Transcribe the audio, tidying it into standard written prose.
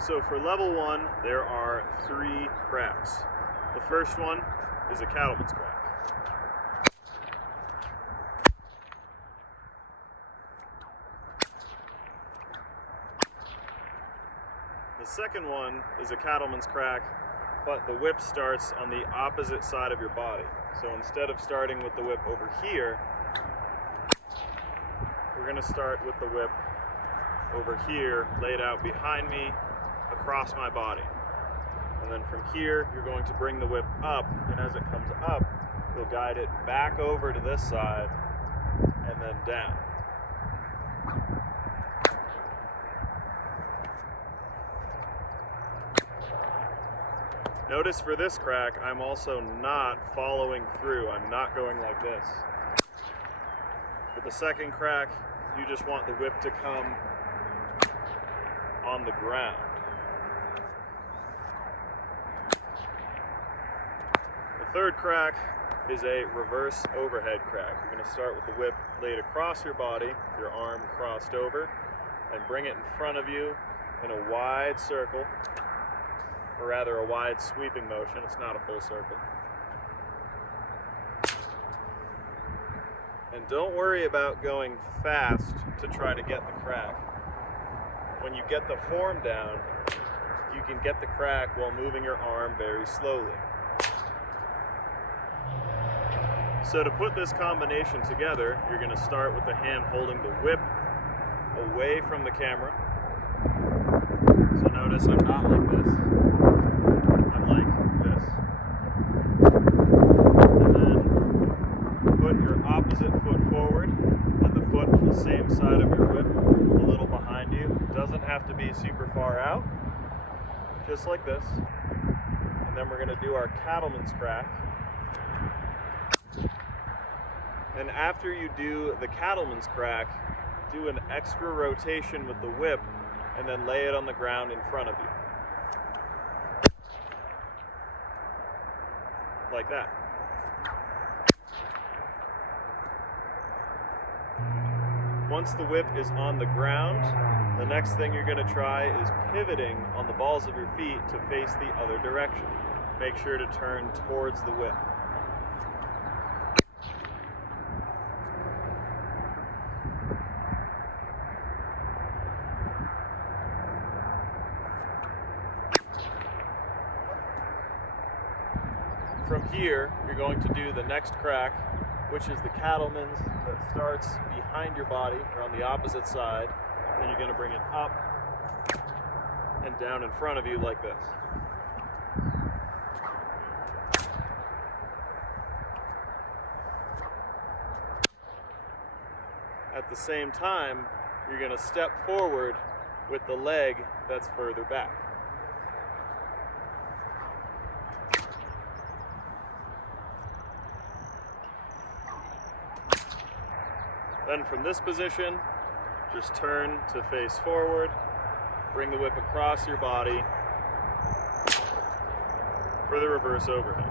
So for level 1, there are 3 cracks. The first one is a cattleman's crack. The second one is a cattleman's crack, but the whip starts on the opposite side of your body. So instead of starting with the whip over here, we're going to start with the whip over here, laid out behind me, across my body. And then from here, you're going to bring the whip up, and as it comes up, you'll guide it back over to this side, and then down. Notice for this crack, I'm also not following through. I'm not going like this. For the second crack, you just want the whip to come on the ground. The third crack is a reverse overhead crack. You're going to start with the whip laid across your body, your arm crossed over, and bring it in front of you in a wide circle, or rather a wide sweeping motion. It's not a full circle. And don't worry about going fast to try to get the crack. When you get the form down, you can get the crack while moving your arm very slowly. So to put this combination together, you're going to start with the hand holding the whip away from the camera. So notice I'm not like this. I'm like this. And then put your opposite foot forward and the foot on the same side of your whip, a little behind you. It doesn't have to be super far out, just like this. And then we're going to do our cattleman's crack. And after you do the cattleman's crack, do an extra rotation with the whip and then lay it on the ground in front of you. Like that. Once the whip is on the ground, the next thing you're going to try is pivoting on the balls of your feet to face the other direction. Make sure to turn towards the whip. From here, you're going to do the next crack, which is the cattleman's, that starts behind your body, or on the opposite side. Then you're going to bring it up and down in front of you like this. At the same time, you're going to step forward with the leg that's further back. Then from this position, just turn to face forward, bring the whip across your body for the reverse overhead.